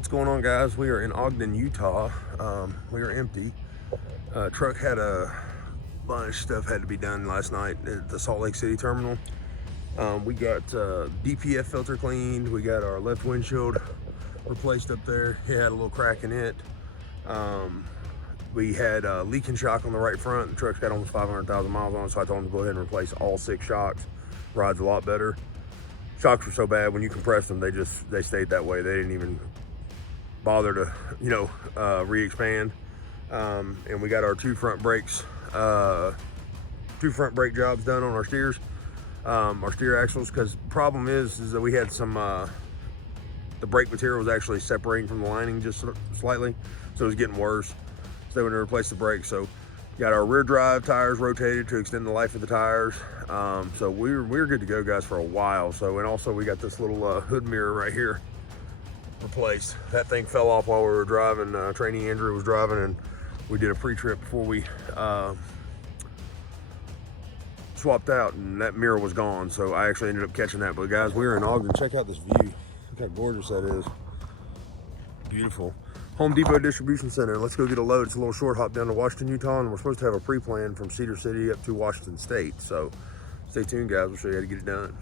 What's going on, guys? We are in Ogden, Utah. We are empty. Truck had a bunch of stuff had to be done last night at the Salt Lake City terminal. We got DPF filter cleaned. We got our left windshield replaced up there. It had a little crack in it. We had a leaking shock on the right front. The truck's got almost 500,000 miles on it, so I told them to go ahead and replace all 6 shocks. Rides a lot better. Shocks were so bad when you compressed them, they stayed that way. They didn't even bother to re-expand. And we got our two front brake jobs done on our steers, our steer axles, because the problem is that we had some the brake material was actually separating from the lining just slightly, so it was getting worse, so they went to replace the brakes. So got our rear drive tires rotated to extend the life of the tires. So we're good to go, guys, for a while. So, and also we got this little hood mirror right here replaced. That thing fell off while we were driving. Trainee Andrew was driving, and we did a pre-trip before we swapped out, and that mirror was gone. So I actually ended up catching that. But guys, we're in Ogden. Check out this view. Look how gorgeous that is. Beautiful. Home Depot Distribution Center. Let's go get a load. It's a little short hop down to Washington, Utah, and we're supposed to have a pre-plan from Cedar City up to Washington State. So stay tuned, guys. We'll show you how to get it done.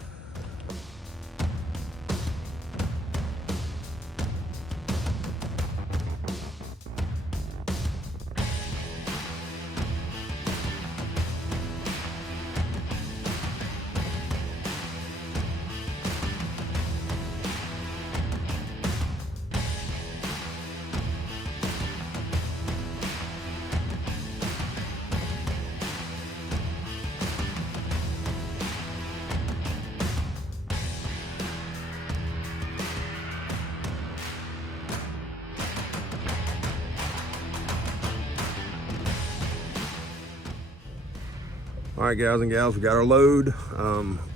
All right, guys and gals, we got our load.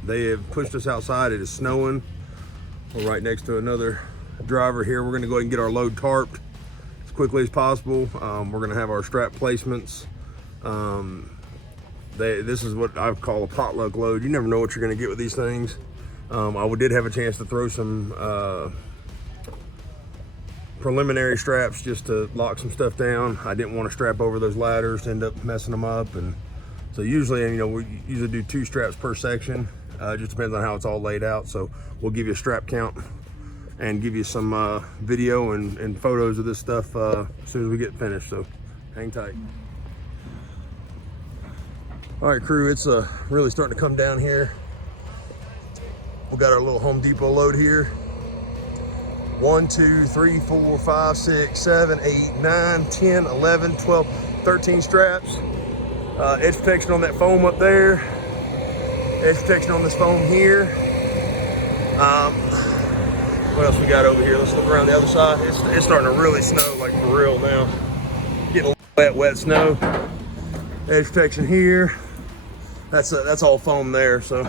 They have pushed us outside. It is snowing. We're right next to another driver here. We're gonna go ahead and get our load tarped as quickly as possible. We're gonna have our strap placements. This is what I call a potluck load. You never know what you're gonna get with these things. I did have a chance to throw some preliminary straps just to lock some stuff down. I didn't want to strap over those ladders to end up messing them up, and so usually, we usually do 2 straps per section. It just depends on how it's all laid out. So we'll give you a strap count and give you some video and photos of this stuff as soon as we get finished. So hang tight. All right, crew, it's really starting to come down here. We got our little Home Depot load here. 1, 2, 3, 4, 5, 6, 7, 8, 9, 10, 11, 12, 13 straps. Edge protection on that foam up there. Edge protection on this foam here. What else we got over here? Let's look around the other side. It's starting to really snow, like for real now. Getting wet snow. Edge protection here. That's all foam there. So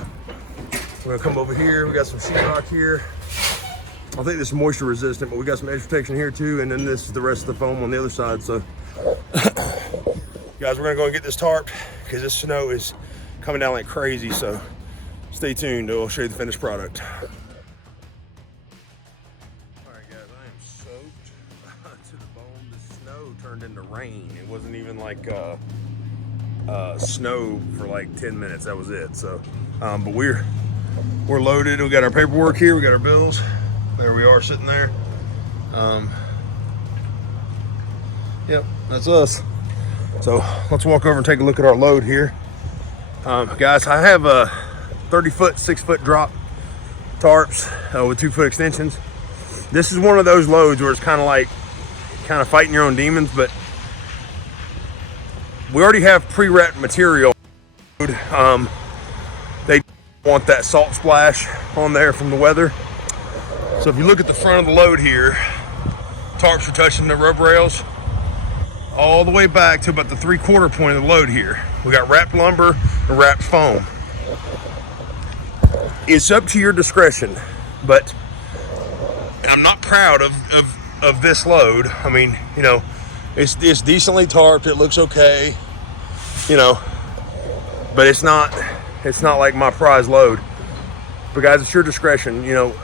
we're gonna come over here. We got some sheetrock here. I think this is moisture resistant, but we got some edge protection here too. And then this is the rest of the foam on the other side. So guys, we're gonna go and get this tarp because this snow is coming down like crazy, so stay tuned. We'll show you the finished product. All right, guys, I am soaked to the bone. The snow turned into rain. It wasn't even like snow for like 10 minutes. That was it. So, but we're loaded. We got our paperwork here. We got our bills. There we are, sitting there. Yep, that's us. So let's walk over and take a look at our load here. Guys, I have a 30-foot, 6-foot drop tarps with 2-foot extensions. This is one of those loads where it's kind of fighting your own demons, but we already have pre-wrapped material. They want that salt splash on there from the weather. So if you look at the front of the load here, tarps are touching the rub rails all the way back to about the 3/4 point of the load here. We got wrapped lumber and wrapped foam. It's up to your discretion, but I'm not proud of this load. I mean, it's decently tarped. It looks okay, but it's not like my prize load. But guys, it's your discretion. You're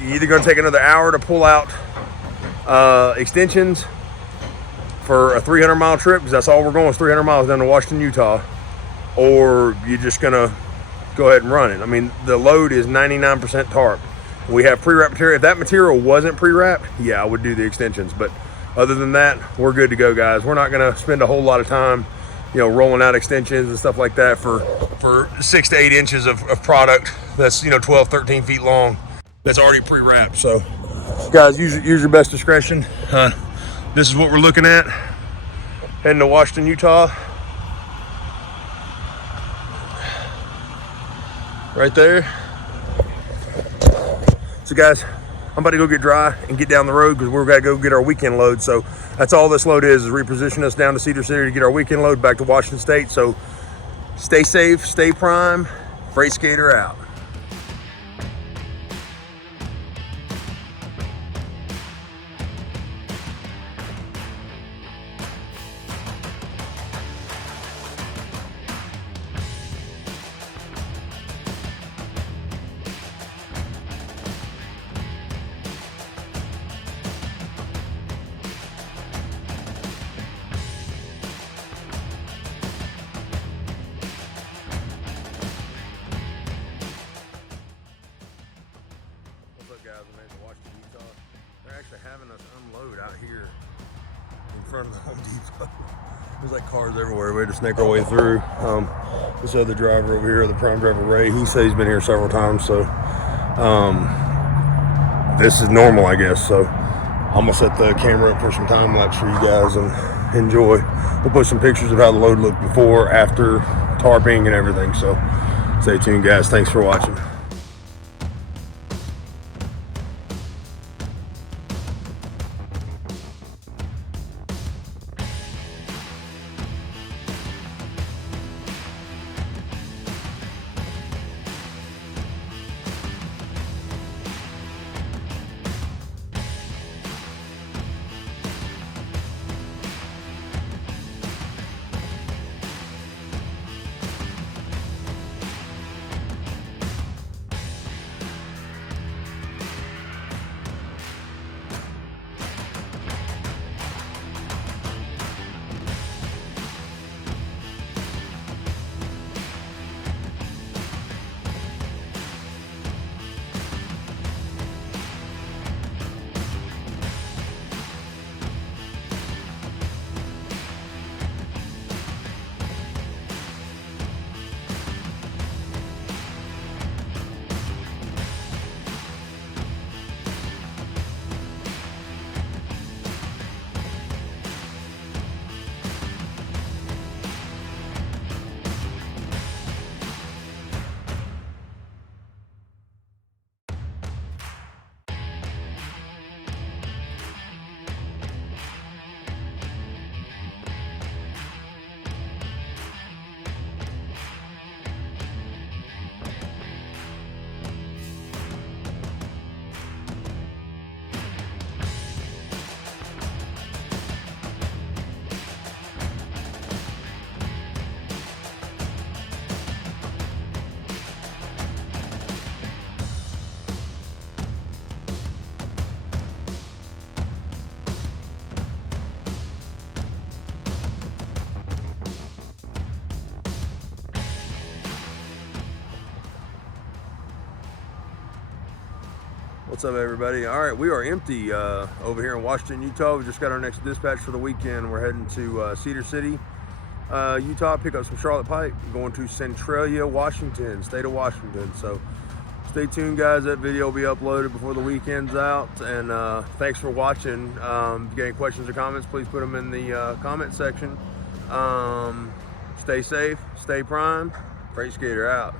either going to take another hour to pull out Extensions for a 300-mile trip, because that's all we're going is 300 miles down to Washington, Utah, or you're just gonna go ahead and run it. I mean, the load is 99% tarp. We have pre-wrap material. If that material wasn't pre-wrapped, yeah, I would do the extensions. But other than that, we're good to go, guys. We're not gonna spend a whole lot of time, you know, rolling out extensions and stuff like that for 6 to 8 inches of product that's, you know, 12, 13 feet long, that's already pre-wrapped. So guys, use your best discretion. This is what we're looking at heading to Washington, Utah. Right there. So guys, I'm about to go get dry and get down the road because we're going to go get our weekend load. So that's all this load is reposition us down to Cedar City to get our weekend load back to Washington State. So stay safe, stay prime, Freight Skater out. Guys, I'm in Washington, Utah. They're actually having us unload out here in front of the Home Depot. There's like cars everywhere. We had to snake our way through. This other driver over here, the prime driver Ray, he says he's been here several times. So this is normal, I guess. So I'm gonna set the camera up for some time lapse for you guys and enjoy. We'll put some pictures of how the load looked before, after, tarping, and everything. So stay tuned, guys. Thanks for watching. What's up, everybody? All right, we are empty over here in Washington, Utah. We just got our next dispatch for the weekend. We're heading to Cedar City, Utah, pick up some Charlotte pipe. We're going to Centralia, Washington, state of Washington. So stay tuned, guys. That video will be uploaded before the weekend's out. And thanks for watching. If you got any questions or comments, please put them in the comment section. Stay safe, stay prime. Freight Skater out.